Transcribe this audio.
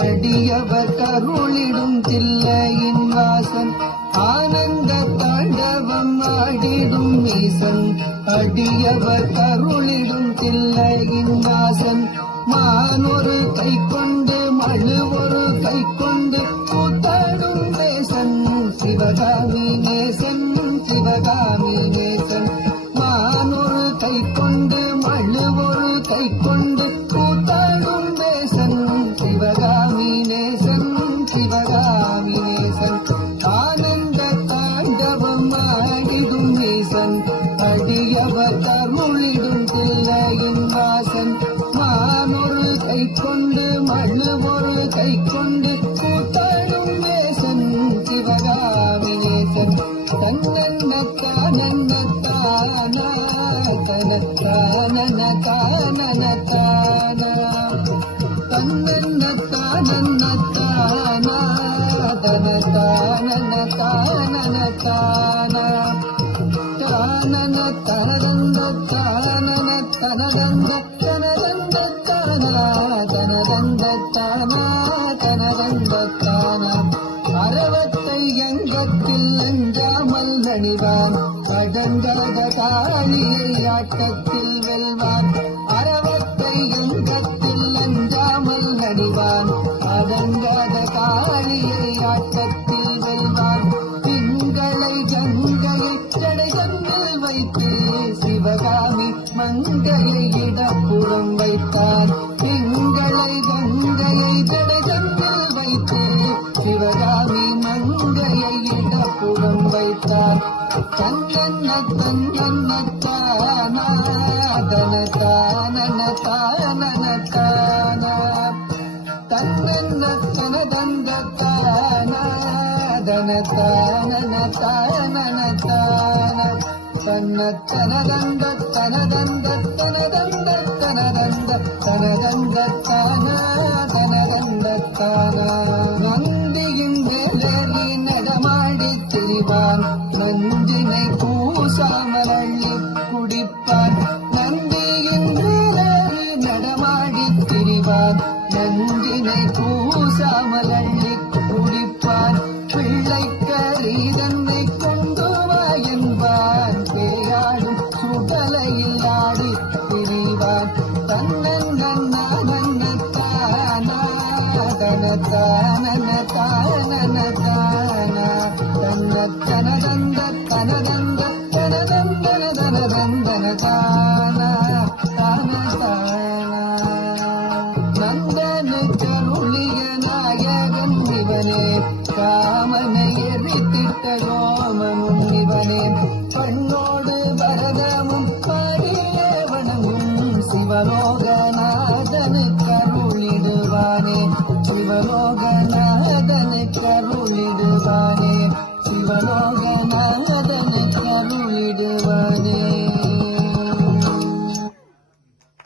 அடியவர் கருளிடும் தில்லையின் வாசன் ஆனந்த தாண்டவம் ஆடிடும் ஈசன் அடியவர் கருளிடும் தில்லையின் வாசன் மானொரு கை கொண்டு மழு ஒரு கை கொண்டு கூத்தாடும் நேசன் சிவகாமி நேசன் சிவகாமி நேசன் மானொரு கை கொண்டு மழு ஒரு கை கொண்டு கூத்தாடும் நேசன் சிவகாமி நேசன் சிவகாமி நேசன் ஆனந்த தாண்டவம் ஆடிடும் நேசன் அடியவர் தருளிடும் தில்லையின் வாசன் மானொரு கை கொண்டு மழு ஒரு கை கொண்டு கூத்தாடும் நேசன் சிவகாமி நேசன் தன்னன்னத்தானன்னத்தானா தனத்தானனத்தானனத்தானா தன்னன்னத்தானன்னத்தானா தனத்தானனத்தானனத்தானா அறவத்தை எங்கத்தில் அஞ்சாமல் நணிவான் அடங்காத காளியை ஆட்டத்தில் வெல்வான் அறவத்தை எங்கத்தில் அஞ்சாமல் நணிவான் அடங்காத காளியை ஆட்டத்தில் வெல்வான் திங்களை கங்கையை ஜடைகண்ணில் வைத்து சிவகாமி மங்கையை இடப்புறம் வைத்தான் திங்களை கங்கையை ஜடைகண்ணில் வைத்து சிவகாமி மங்கையை இடப்புறம் வைத்தான் தன்னன்ன தன்னன்னத்தானா தனத்தானனத்தானனத்தானா தன்னன்ன தனதந்தத்தானா தனத்தானனத்தானனத்தானா தன்னத்தனதந்த தனதந்த தனதந்த தனதந்த தனதந்தத்தானா தனதந்தத்தானா நந்தியின் வேலேறி நடமாடி திரிவான் நஞ்சினை பூசாமல் அள்ளி குடிப்பான் நந்தியின் வேலேறி நடமாடி திரிவான் நஞ்சினை பூசாமல் அள்ளி குடிப்பான் பிள்ளைக்கறி தன்னை கொண்டு வா என்பான் பேயாடும் சுடலையில் ஆடி திரிவான் தன்னன்னத்தானா தனத்தானனத்தானனத்தானா தன்னத்தனதந்த தனதந்த தனதந்தனதனதந்தனதானா தானதானா நந்தனு கருளிய நாயகன் இவனே காமனை எரித்திட்ட ரோமமும் இவனே பண்ணோடு பரதமும் பாடிய வணங்கும் சிவலோகநாதனு கருளிடுவானே சிவலோக